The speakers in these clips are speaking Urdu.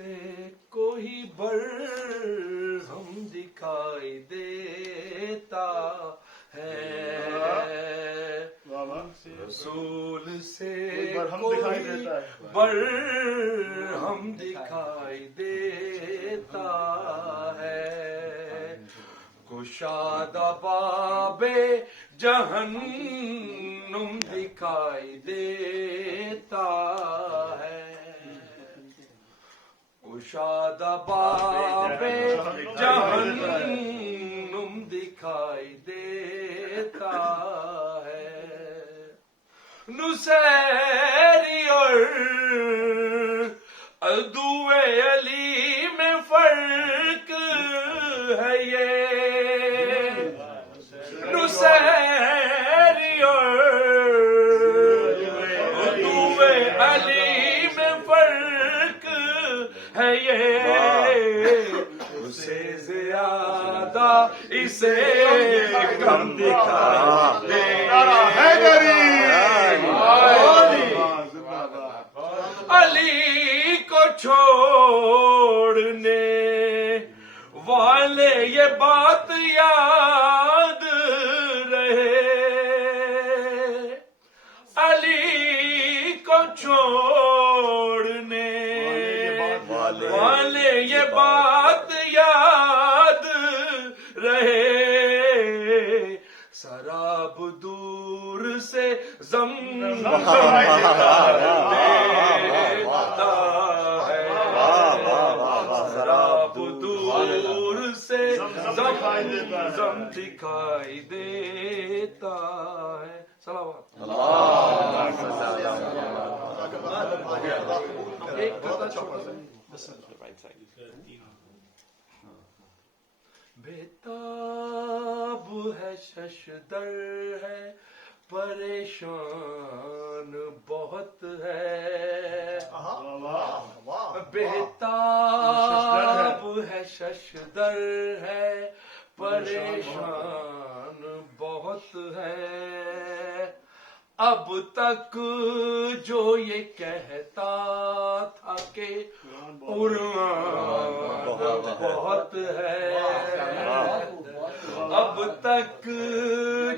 سے کوئی برہم دکھائی دیتا ہے، رسول سے کوئی برہم دکھائی دیتا ہے، کشادہ باب جہنم دکھائی دیتا ہے، کشادہ باب جہنم دکھائی دیتا ہے، نصیری اور عدو علی میں فرق ہے یہ، نصیری اور عدو علی میں فرق ہے یہ، اسے زیادہ اسے کم دکھا دے، علی کو چھوڑنے والے یہ بات یاد رہے، علی کو چھوڑنے والے یہ بات یاد رہے، سراب دور سے زمزم دکھا دیتا ہے، سراب دور سے زمزم دکھائی دیتا ہے، صلوات بےتاب ہے ششدر ہے پریشان بہت ہے، بےتاب ہے ششدر ہے پریشان بہت ہے، اب تک جو یہ کہتا تھا کہ قرآن بہت ہے، اب تک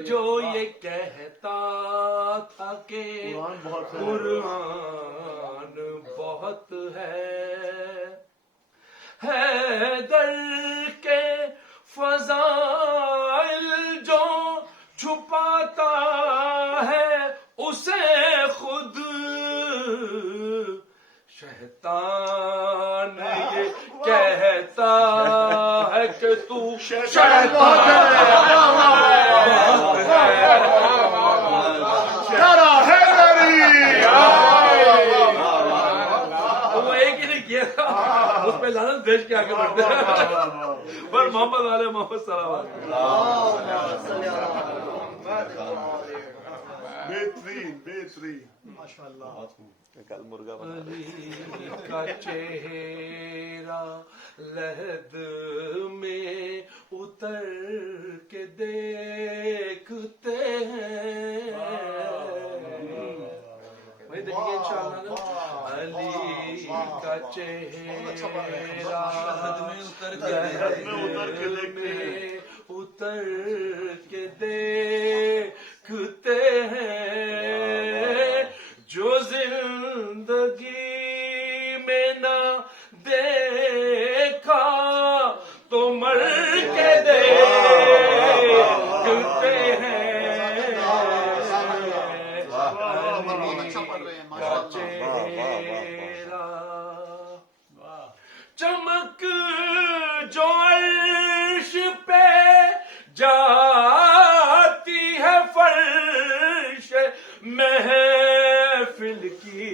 جو یہ کہتا تھا کہ قرآن بہت ہے، حیدر کے فضائل جو چھپاتا ہے اسے خود شیطان یہ کہتا ہے کہ تو شیطان وہ ایک ہی نہیں کیا اس پہ لعنت بھیج کے آگے بڑھتے ہیں، پر محمد علیہ محمد صلی اللہ بہترین ماشاء اللہ، کل مرغا علی کا چہرہ لحد میں اتر کے دیکھتے ہیں، وہی دیکھیے انشاءاللہ علی کا چہرہ لحد میں اتر کے دیکھتے ہیں، جو زندگی میں نہ دیکھا تو مر کے دیکھتے ہیں، چہرہ چمک جو عرش پہ جاتی ہے فرش محفل کی،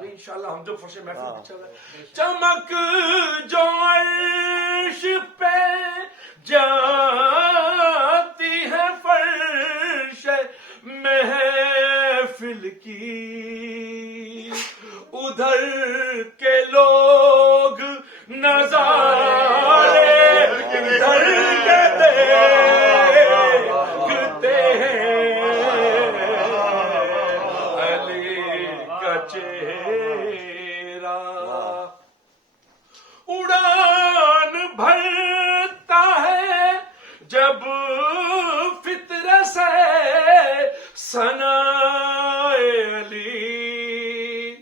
انشاءاللہ ہم جو فرش محفل پہ چل رہے ہیں، چمک جو عرش پہ جاتی ہے فرش محفل کی، ادھر کے لوگ نظارے ادھر کے دیکھتے ہیں، علی کا چہرہ ثنائے علی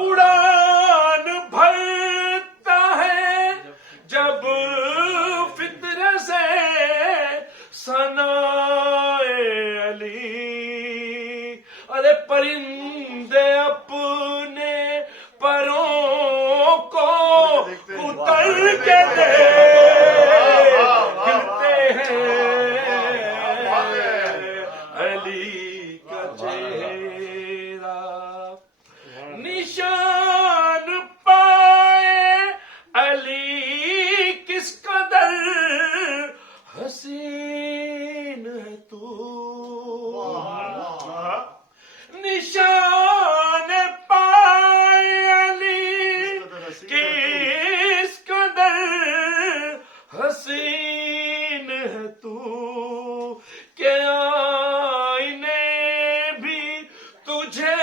اڑان بھرتا ہے جب فطر سے ثنائے علی ارے پرندے اپنے پروں کو اتر کے دیکھتے ہیں علی کا چہرہ نشان پائے علی کس قدر حسین ہے تو نشان پائے علی کس قدر حسین ہے تو کہ آئینے بھی تجھے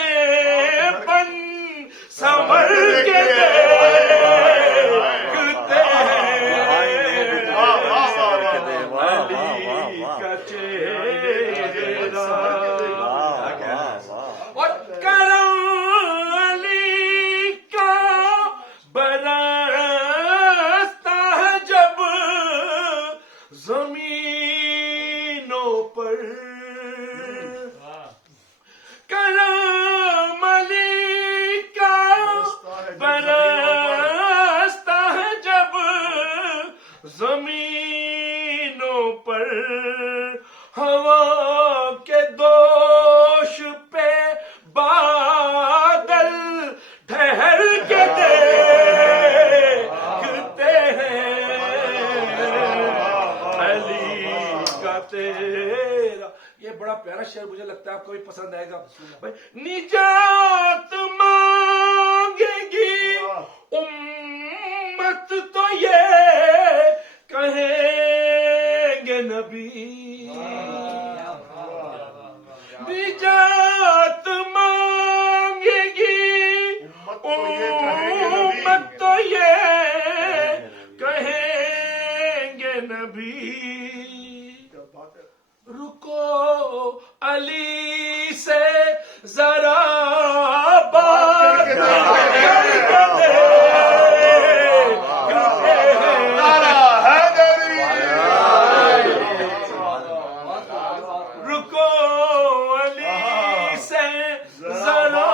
بن سنور کے دیکھتے ہیں علی کا چہرہ اور کرم علی کا برستا ہے جب زمینوں پر کرم علی کا برستا ہے جب زمینوں پر ہوا کے دوش پہ بادل ٹھہر کے دیکھتے ہیں علی کا تیرا. یہ بڑا پیارا شعر مجھے لگتا ہے آپ کو بھی پسند آئے گا بھائی. نجات مانگے گی امت تو یہ کہیں گے نبی نجات مانگے گی امت تو یہ کہیں گے نبی. رکو علی سے ذرا بات رکو علی سے ذرا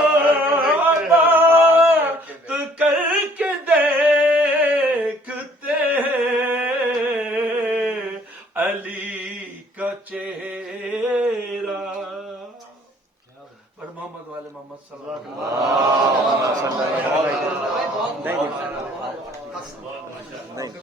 بات کر کے دیکھتے ہیں علی کا چہرہ. پر محمد والے محمد صلی اللہ علیہ وسلم